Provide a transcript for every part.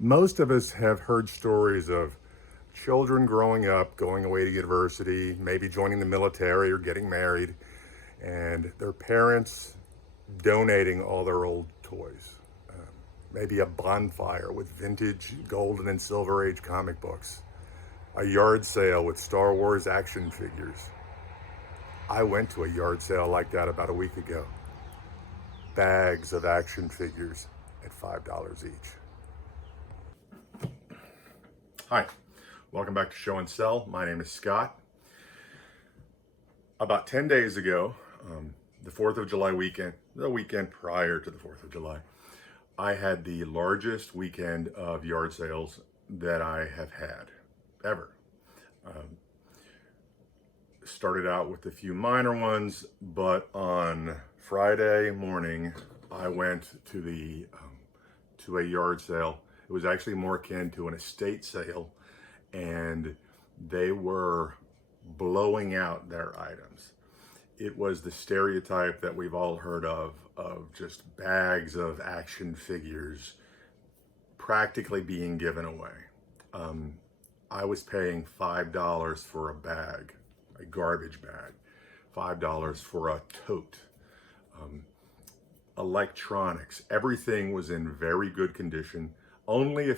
Most of us have heard stories of children growing up, going away to university, maybe joining the military or getting married, and their parents donating all their old toys. Maybe a bonfire with vintage golden and silver age comic books, a yard sale with Star Wars action figures. I went to a yard sale like that about a week ago. Bags of action figures at $5 each. Hi, welcome back to Show and Sell. My name is Scott. About 10 days ago, the 4th of July weekend, the weekend prior to the 4th of July, I had the largest weekend of yard sales that I have had ever. Started out with a few minor ones, but on Friday morning, I went to a yard sale. It was actually more akin to an estate sale, and they were blowing out their items. It was the stereotype that we've all heard of just bags of action figures practically being given away. I was paying $5 for a bag, a garbage bag, $5 for a tote. Electronics, everything was in very good condition. Only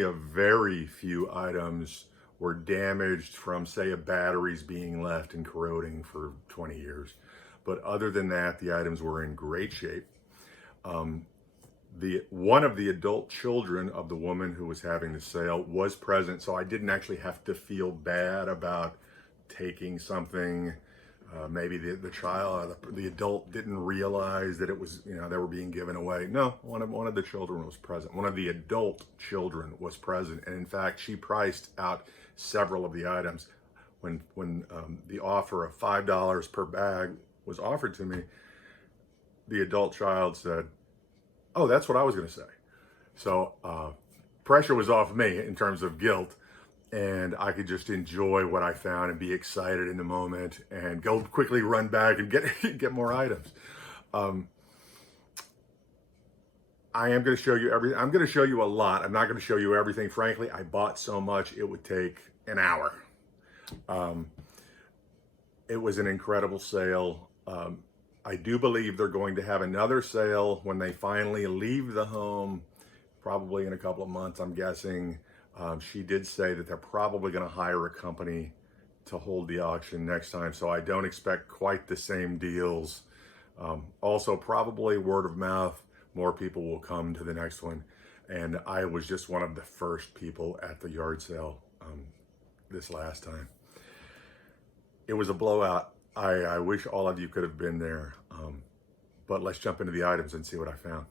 a very few items were damaged from, say, a batteries being left and corroding for 20 years. But other than that, the items were in great shape. One of the adult children of the woman who was having the sale was present, so I didn't actually have to feel bad about taking something. Maybe the adult didn't realize that it was, they were being given away. No, one of the children was present. One of the adult children was present, and in fact, she priced out several of the items. When the offer of $5 per bag was offered to me, the adult child said, "Oh, that's what I was going to say." So pressure was off me in terms of guilt, and I could just enjoy what I found and be excited in the moment and go quickly run back and get more items. I am going to show you everything. I'm going to show you a lot. I'm not going to show you everything. Frankly, I bought so much it would take an hour. It was an incredible sale. I do believe they're going to have another sale when they finally leave the home, probably in a couple of months, I'm guessing. She did say that they're probably going to hire a company to hold the auction next time, so I don't expect quite the same deals. Also, probably word of mouth, more people will come to the next one. And I was just one of the first people at the yard sale this last time. It was a blowout. I wish all of you could have been there. But let's jump into the items and see what I found.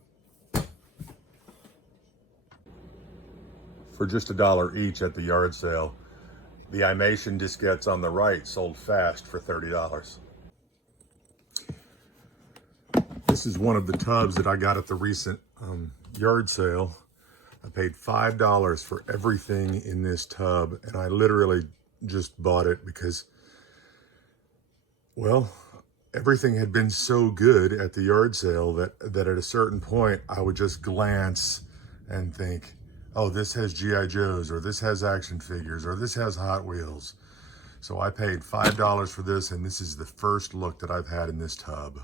For just $1 each at the yard sale, the Imation diskettes on the right sold fast for $30. This is one of the tubs that I got at the recent yard sale. I paid $5 for everything in this tub, and I literally just bought it because, well, everything had been so good at the yard sale that at a certain point I would just glance and think, oh, this has G.I. Joes, or this has action figures, or this has Hot Wheels. So I paid $5 for this, and this is the first look that I've had in this tub.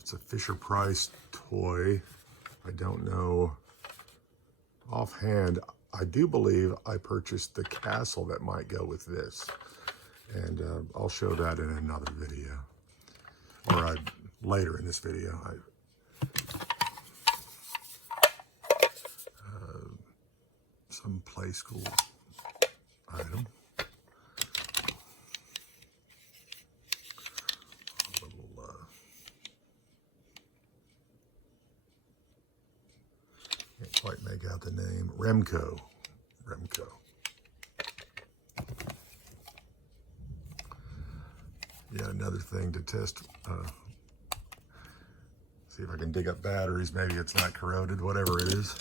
It's a Fisher-Price toy. I don't know offhand. I do believe I purchased the castle that might go with this. And I'll show that in another video, or later in this video. Some play school item. A little, can't quite make out the name. Remco. Yeah, another thing to test. See if I can dig up batteries. Maybe it's not corroded, whatever it is.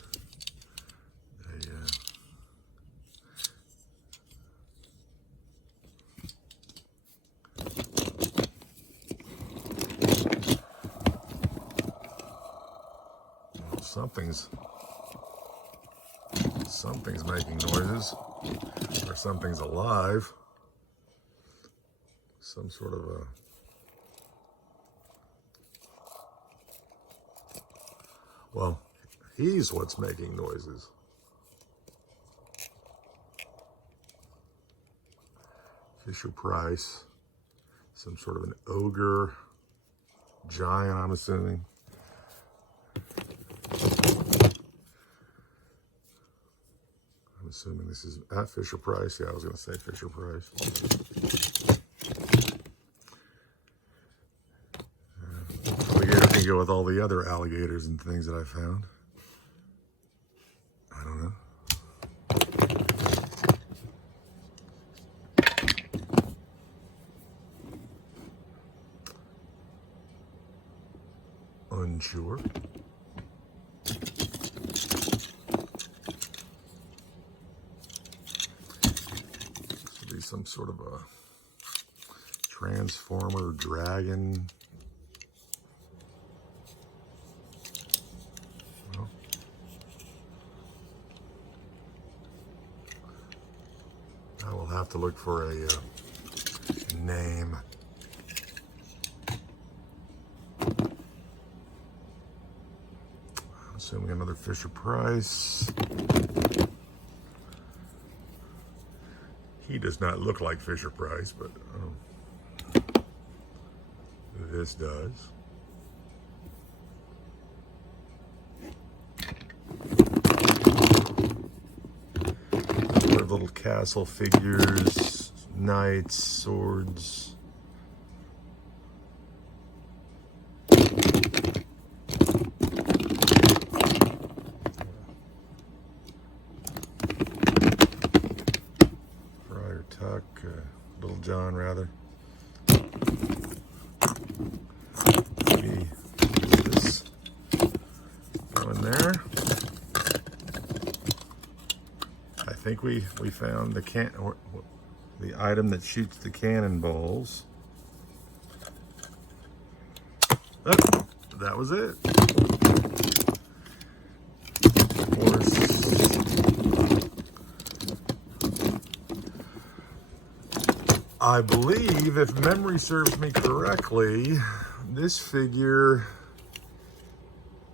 Something's making noises, or something's alive. Some sort of a... Well, he's what's making noises. Fisher-Price. Some sort of an ogre. Giant, I'm assuming. I'm assuming this is at Fisher-Price. Yeah, I was going to say Fisher-Price. Alligator can go with all the other alligators and things that I found. I don't know. Unsure. This would be some sort of a transformer dragon. Well, I will have to look for a name. Assuming another Fisher-Price. He does not look like Fisher-Price, but this does. Other little castle figures, knights, swords. Little John, rather. Maybe this one there. I think we found the item that shoots the cannonballs. Oh, that was it. Of course. I believe, if memory serves me correctly, this figure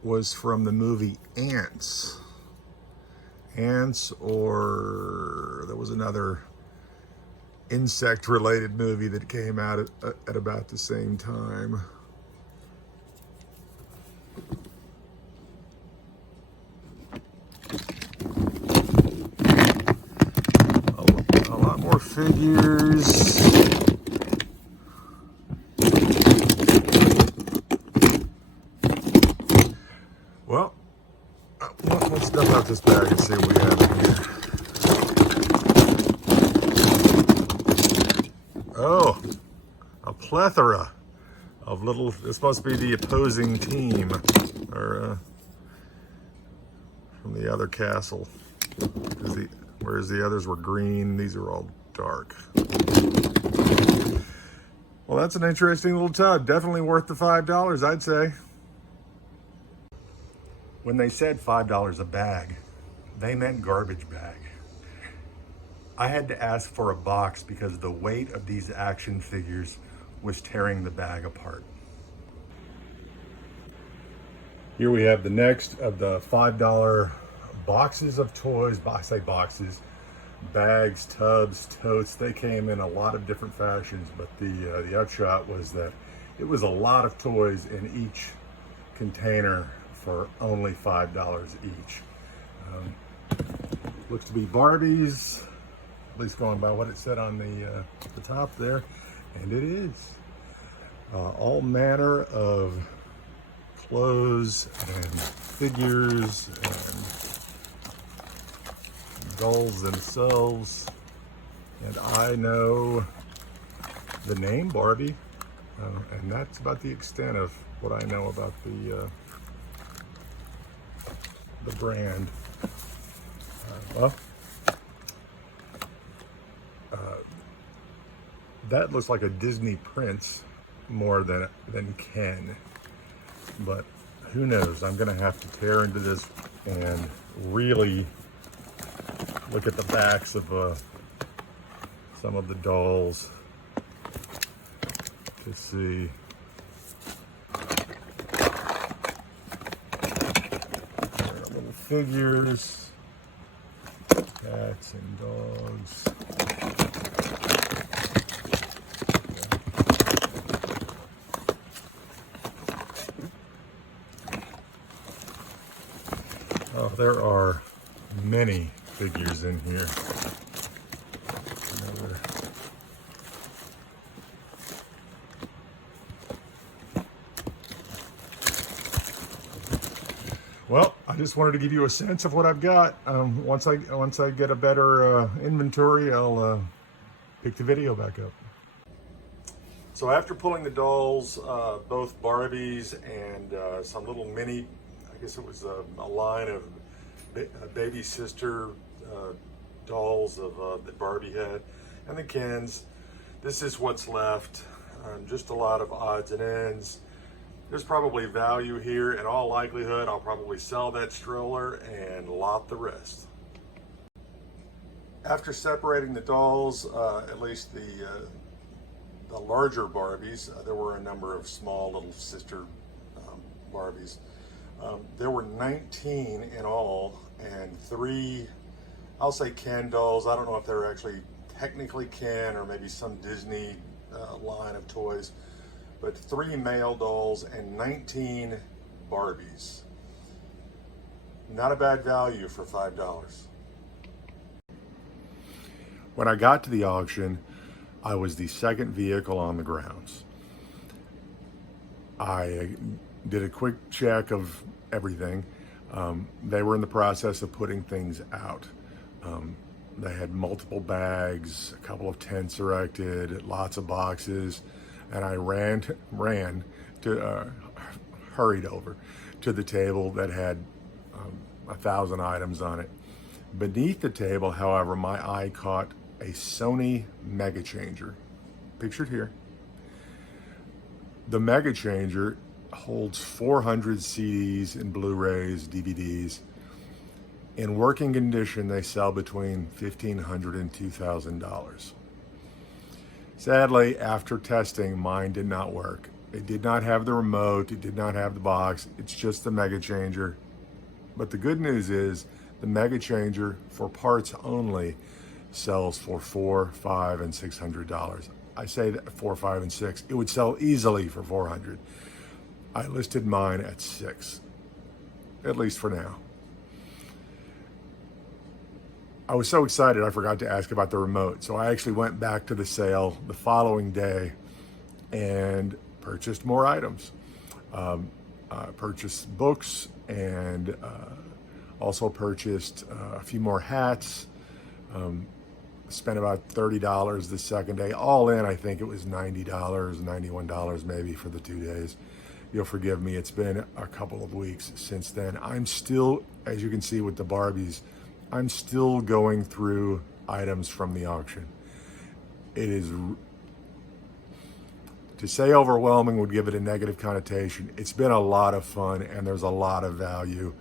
was from the movie Ants. Ants, or there was another insect-related movie that came out at about the same time. A lot more figures. Well, let's dump out this bag and see what we have in here. Oh, a plethora of little, this must be the opposing team, or from the other castle. Whereas the others were green, these are all dark. Well, that's an interesting little tub. Definitely worth the $5, I'd say. When they said $5 a bag, they meant garbage bag. I had to ask for a box because the weight of these action figures was tearing the bag apart. Here we have the next of the $5 boxes of toys. I say boxes, bags, tubs, totes. They came in a lot of different fashions, but the upshot was that it was a lot of toys in each container for only $5 each. Looks to be Barbies, at least going by what it said on the top there, and it is. All manner of clothes and figures and dolls themselves, and I know the name Barbie, and that's about the extent of what I know about the brand. That looks like a Disney prince more than Ken, but who knows? I'm gonna have to tear into this and really look at the backs of some of the dolls to see. There are little figures, cats and dogs. Oh, there are many figures in here. Well, I just wanted to give you a sense of what I've got. Once I get a better inventory, I'll pick the video back up. So after pulling the dolls, both Barbies and some little mini, I guess it was a line of baby sister dolls of that Barbie had, and the Kens. This is what's left. Just a lot of odds and ends. There's probably value here. In all likelihood, I'll probably sell that stroller and lot the rest. After separating the dolls, at least the larger Barbies, there were a number of small little sister Barbies. There were 19 in all, and 3, I'll say Ken dolls. I don't know if they're actually technically Ken or maybe some Disney line of toys, but 3 male dolls and 19 Barbies. Not a bad value for $5. When I got to the auction, I was the second vehicle on the grounds. I did a quick check of everything. They were in the process of putting things out. They had multiple bags, a couple of tents erected, lots of boxes, and I hurried over to the table that had 1,000 items on it. Beneath the table, however, my eye caught a Sony Mega Changer, pictured here. The Mega Changer holds 400 CDs and Blu-rays, DVDs. In working condition, they sell between $1,500 and $2,000. Sadly, after testing, mine did not work. It did not have the remote, it did not have the box, it's just the Mega Changer. But the good news is, the Mega Changer, for parts only, sells for $400, $500, and $600. I say that 4, 5, and 6. It would sell easily for $400. I listed mine at $6, at least for now. I was so excited I forgot to ask about the remote. So I actually went back to the sale the following day and purchased more items. Purchased books and also purchased a few more hats. Spent about $30 the second day. All in, I think it was $90, $91 maybe for the 2 days. You'll forgive me, it's been a couple of weeks since then. I'm still, as you can see with the Barbies, I'm still going through items from the auction. It is, to say overwhelming would give it a negative connotation. It's been a lot of fun and there's a lot of value.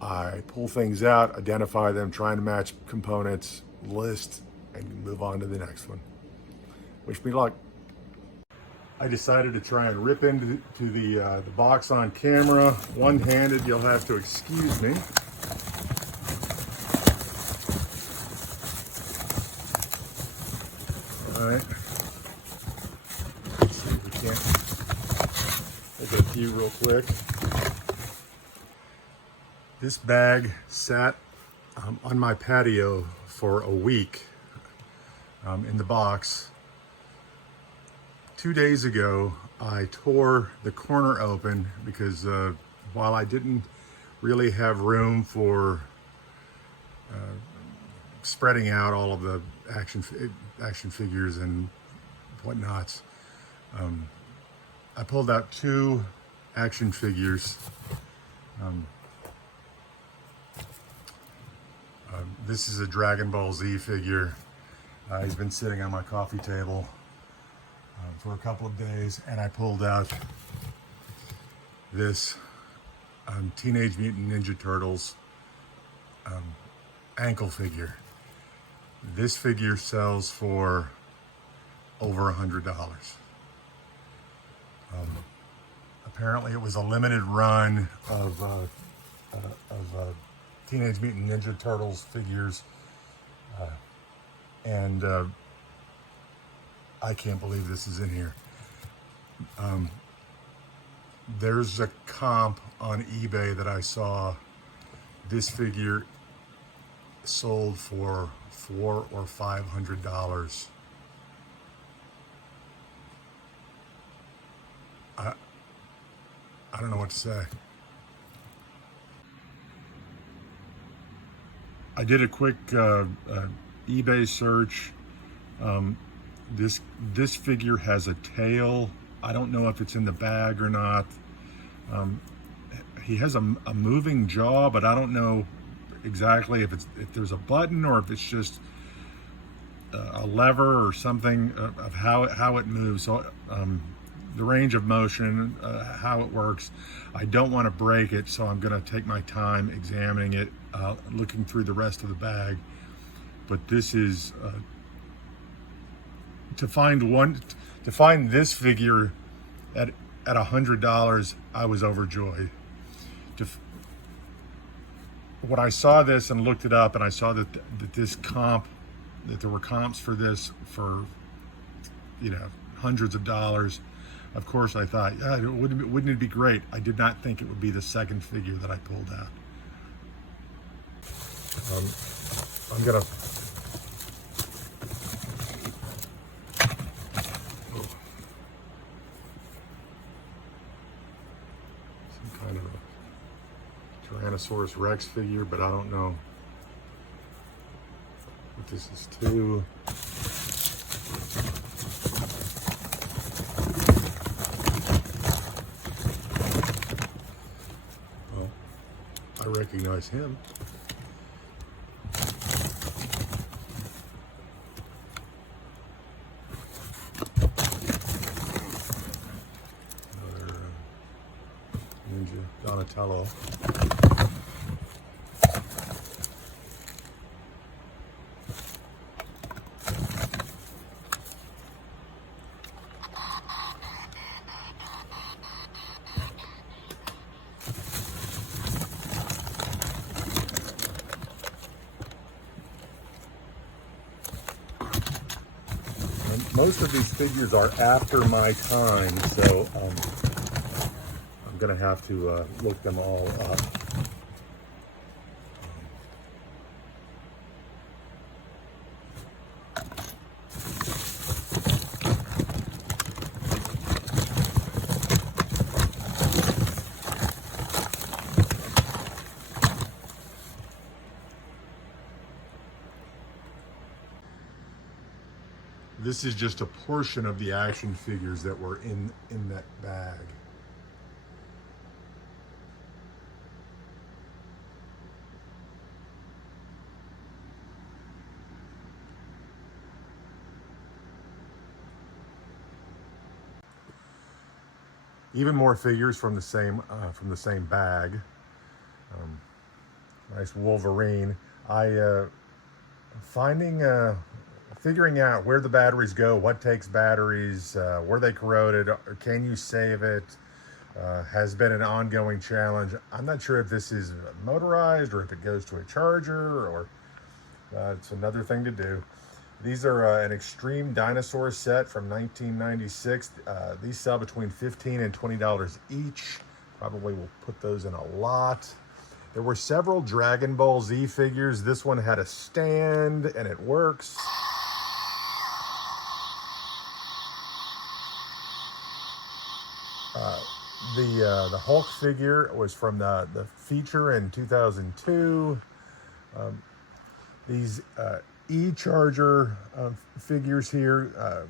I pull things out, identify them, trying to match components, list, and move on to the next one. Wish me luck. I decided to try and rip into the box on camera. One-handed, you'll have to excuse me. All right. Let's see if we can't take a few real quick. This bag sat on my patio for a week in the box. 2 days ago, I tore the corner open because while I didn't really have room for spreading out all of the action figures and whatnots, I pulled out 2 action figures. This is a Dragon Ball Z figure. He's been sitting on my coffee table for a couple of days, and I pulled out this Teenage Mutant Ninja Turtles ankle figure. This figure sells for over $100. Apparently it was a limited run of Teenage Mutant Ninja Turtles figures, and I can't believe this is in here. There's a comp on eBay that I saw. This figure sold for $400 or $500. I don't know what to say. I did a quick eBay search. This figure has a tail. I don't know if it's in the bag or not. He has a moving jaw, but I don't know exactly if there's a button or if it's just a lever or something of how it moves. So the range of motion, how it works. I don't want to break it, so I'm going to take my time examining it, looking through the rest of the bag. But this is to find this figure at $100. I was overjoyed. When I saw this and looked it up, and I saw that there were comps for this for hundreds of dollars. Of course, I thought, yeah, wouldn't it be great? I did not think it would be the second figure that I pulled out. I'm gonna. Some kind of a Tyrannosaurus Rex figure, but I don't know what this is too. I recognize him. Another Ninja Donatello. Most of these figures are after my time, so I'm going to have to look them all up. This is just a portion of the action figures that were in that bag. Even more figures from the same bag. Nice Wolverine. Figuring out where the batteries go, what takes batteries, were they corroded, or can you save it, has been an ongoing challenge. I'm not sure if this is motorized or if it goes to a charger, or it's another thing to do. These are an extreme dinosaur set from 1996. These sell between $15 and $20 each. Probably will put those in a lot. There were several Dragon Ball Z figures. This one had a stand and it works. The Hulk figure was from the feature in 2002. These e-charger figures here,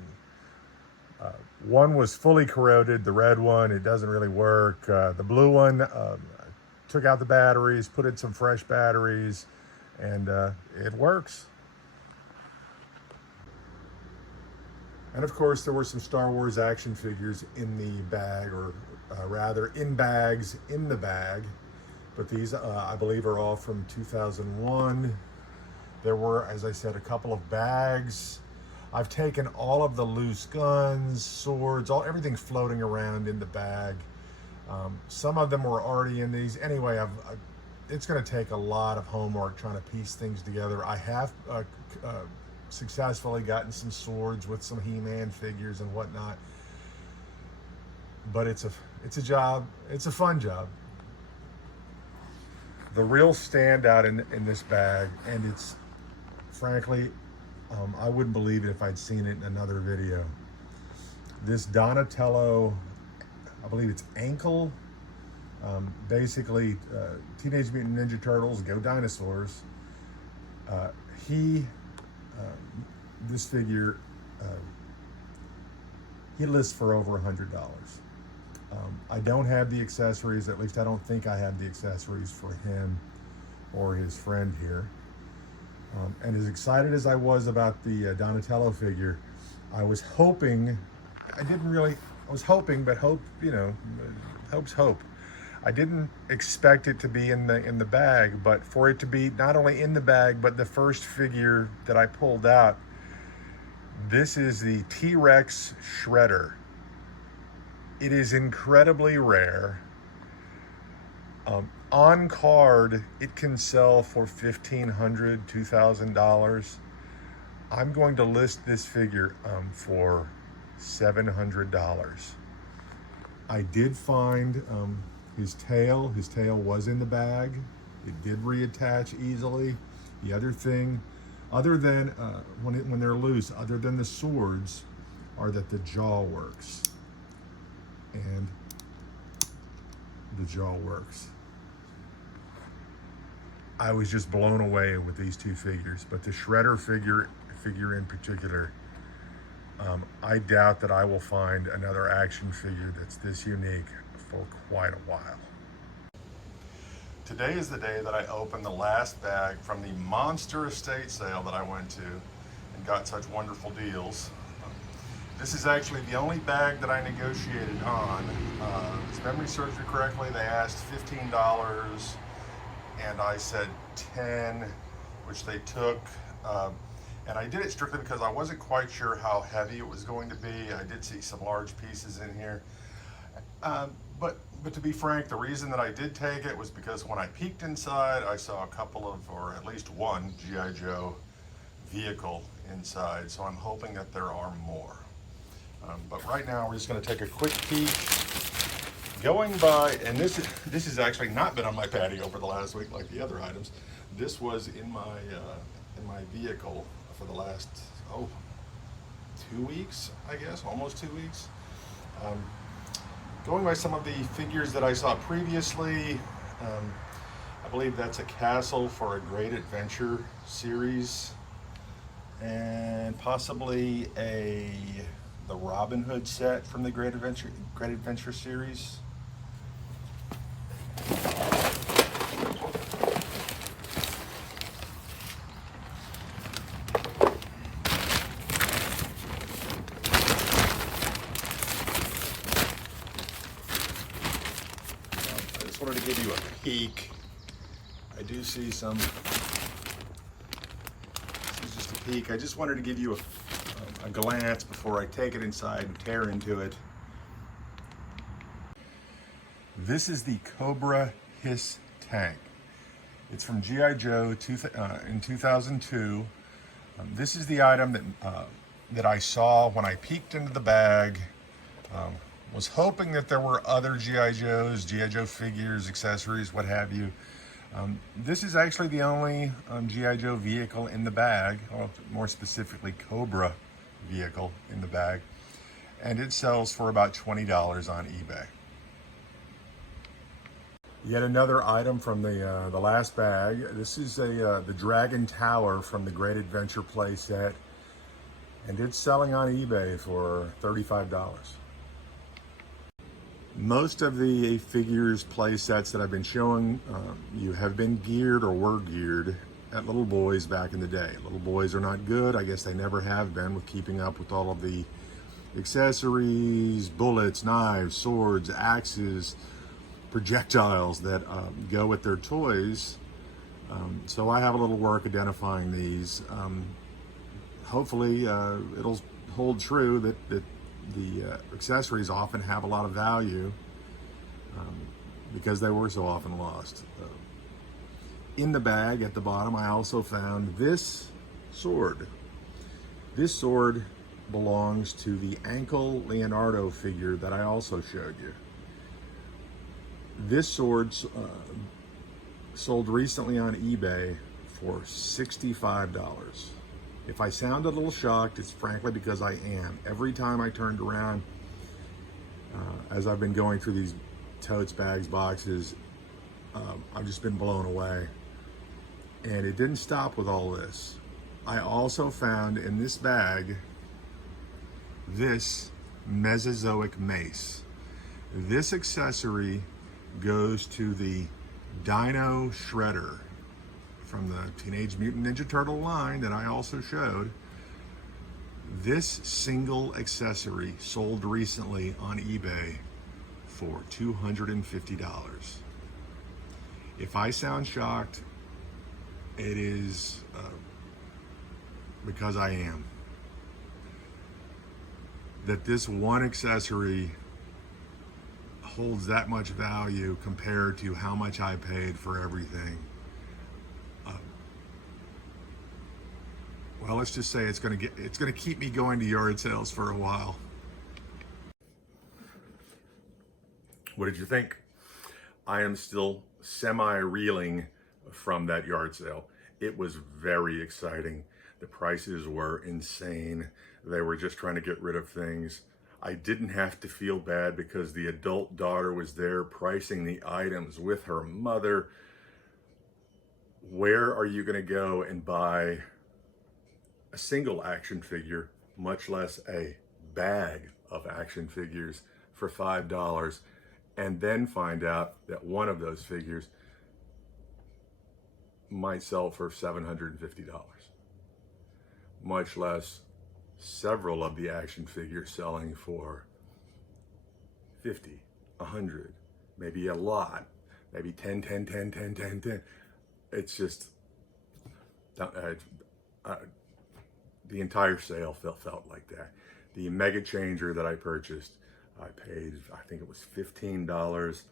one was fully corroded. The red one, it doesn't really work. The blue one, took out the batteries, put in some fresh batteries, and it works. And of course, there were some Star Wars action figures in the bag, or rather in bags in the bag. but these I believe are all from 2001. There were, as I said, a couple of bags. I've taken all of the loose guns, swords, everything floating around in the bag. Some of them were already in these. Anyway, it's going to take a lot of homework trying to piece things together. I have successfully gotten some swords with some He-Man figures and whatnot. But it's a job. It's a fun job. The real standout in this bag, and it's frankly, I wouldn't believe it if I'd seen it in another video. This Donatello, I believe it's ankle. Basically, Teenage Mutant Ninja Turtles, Go Dinosaurs. This figure, he lists for over $100. I don't have the accessories, at least I don't think I have the accessories for him or his friend here. And as excited as I was about the Donatello figure, I was hoping, but hope, hope's hope. I didn't expect it to be in the bag, but for it to be not only in the bag, but the first figure that I pulled out, this is the T-Rex Shredder. It is incredibly rare. On card, it can sell for $1,500, $2,000. I'm going to list this figure for $700. I did find his tail. His tail was in the bag. It did reattach easily. The other thing, other than when they're loose, other than the swords, are that the jaw works. And the jaw works. I was just blown away with these two figures, but the Shredder figure in particular, I doubt that I will find another action figure that's this unique for quite a while. Today is the day that I opened the last bag from the monster estate sale that I went to and got such wonderful deals. This is actually the only bag that I negotiated on. If memory serves me correctly, they asked $15 and I said 10, which they took. And I did it strictly because I wasn't quite sure how heavy it was going to be. I did see some large pieces in here. But to be frank, the reason that I did take it was because when I peeked inside, I saw a couple of, or at least one G.I. Joe vehicle inside. So I'm hoping that there are more. But right now we're just going to take a quick peek. Going by, and this has actually not been on my patio for the last week like the other items. This was in my vehicle for the last 2 weeks, I guess, almost 2 weeks. Going by some of the figures that I saw previously, I believe that's a castle for a Great Adventure series, and possibly the Robin Hood set from the Great Adventure series. I just wanted to give you a peek. I do see some. This is just a peek. I just wanted to give you a glance before I take it inside and tear into it. This is the Cobra Hiss tank. It's from G.I. Joe in 2002. This is the item that I saw when I peeked into the bag. Was hoping that there were other G.I. Joes, G.I. Joe figures, accessories, what have you. This is actually the only G.I. Joe vehicle in the bag, or more specifically Cobra vehicle in the bag, and it sells for about $20 on eBay. Yet another item from the last bag. This is the Dragon Tower from the Great Adventure play set, and it's selling on eBay for $35. Most of the figures play sets that I've been showing you have been geared or were geared at Little Boys back in the day. Little Boys are not good. I guess they never have been with keeping up with all of the accessories, bullets, knives, swords, axes, projectiles that go with their toys. So I have a little work identifying these. Hopefully it'll hold true that the accessories often have a lot of value because they were so often lost. In the bag at the bottom, I also found this sword. This sword belongs to the ankle Leonardo figure that I also showed you. This sword sold recently on eBay for $65. If I sound a little shocked, it's frankly because I am. Every time I turned around, as I've been going through these totes, bags, boxes, I've just been blown away. And it didn't stop with all this. I also found in this bag this Mesozoic mace. This accessory goes to the Dino Shredder from the Teenage Mutant Ninja Turtle line that I also showed. This single accessory sold recently on eBay for $250. If I sound shocked, it is because I am. That this one accessory holds that much value compared to how much I paid for everything. Well, let's just say it's gonna keep me going to yard sales for a while. What did you think? I am still semi-reeling from that yard sale. It was very exciting. The prices were insane. They were just trying to get rid of things. I didn't have to feel bad because the adult daughter was there pricing the items with her mother. Where are you gonna go and buy a single action figure, much less a bag of action figures for $5, and then find out that one of those figures might sell for $750, much less several of the action figures selling for 50, 100, maybe a lot, maybe 10, 10, 10, 10, 10, 10. It's just, the entire sale felt like that. The Mega Changer that I purchased, I paid, I think it was $15,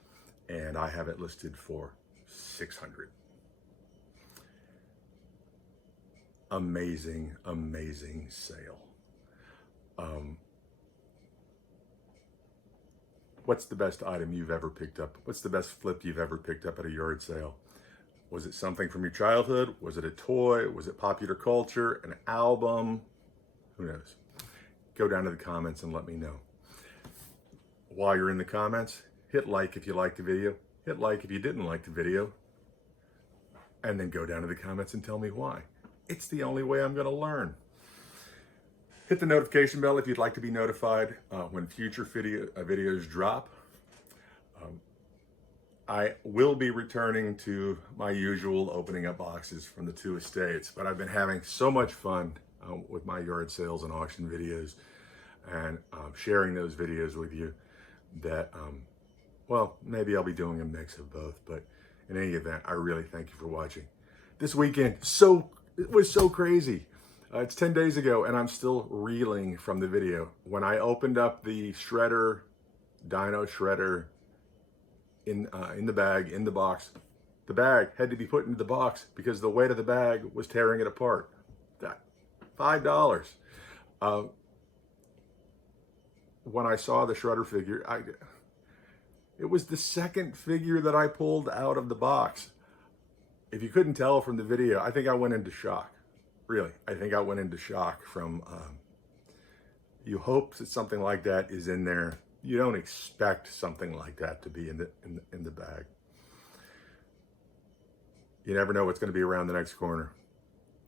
and I have it listed for $600. Amazing, amazing sale. What's the best item you've ever picked up? What's the best flip you've ever picked up at a yard sale? Was it something from your childhood? Was it a toy? Was it popular culture? An album? Who knows? Go down to the comments and let me know. While you're in the comments, hit like if you liked the video. Hit like if you didn't like the video. And then go down to the comments and tell me why. It's the only way I'm going to learn. Hit the notification bell if you'd like to be notified when future videos drop. I will be returning to my usual opening up boxes from the two estates, but I've been having so much fun with my yard sales and auction videos and sharing those videos with you that, well, maybe I'll be doing a mix of both, but in any event, I really thank you for watching. This weekend, it was so crazy. It's 10 days ago and I'm still reeling from the video. When I opened up the Shredder, Dino Shredder, in the bag, in the box, the bag had to be put into the box because the weight of the bag was tearing it apart. That $5. When I saw the Shredder figure, it was the second figure that I pulled out of the box. If you couldn't tell from the video, I think I went into shock. Really, I think I went into shock from, you hope that something like that is in there. You don't expect something like that to be in the bag. You never know what's going to be around the next corner.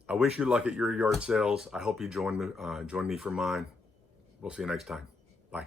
I wish you luck at your yard sales. I hope you join me for mine. We'll see you next time. Bye.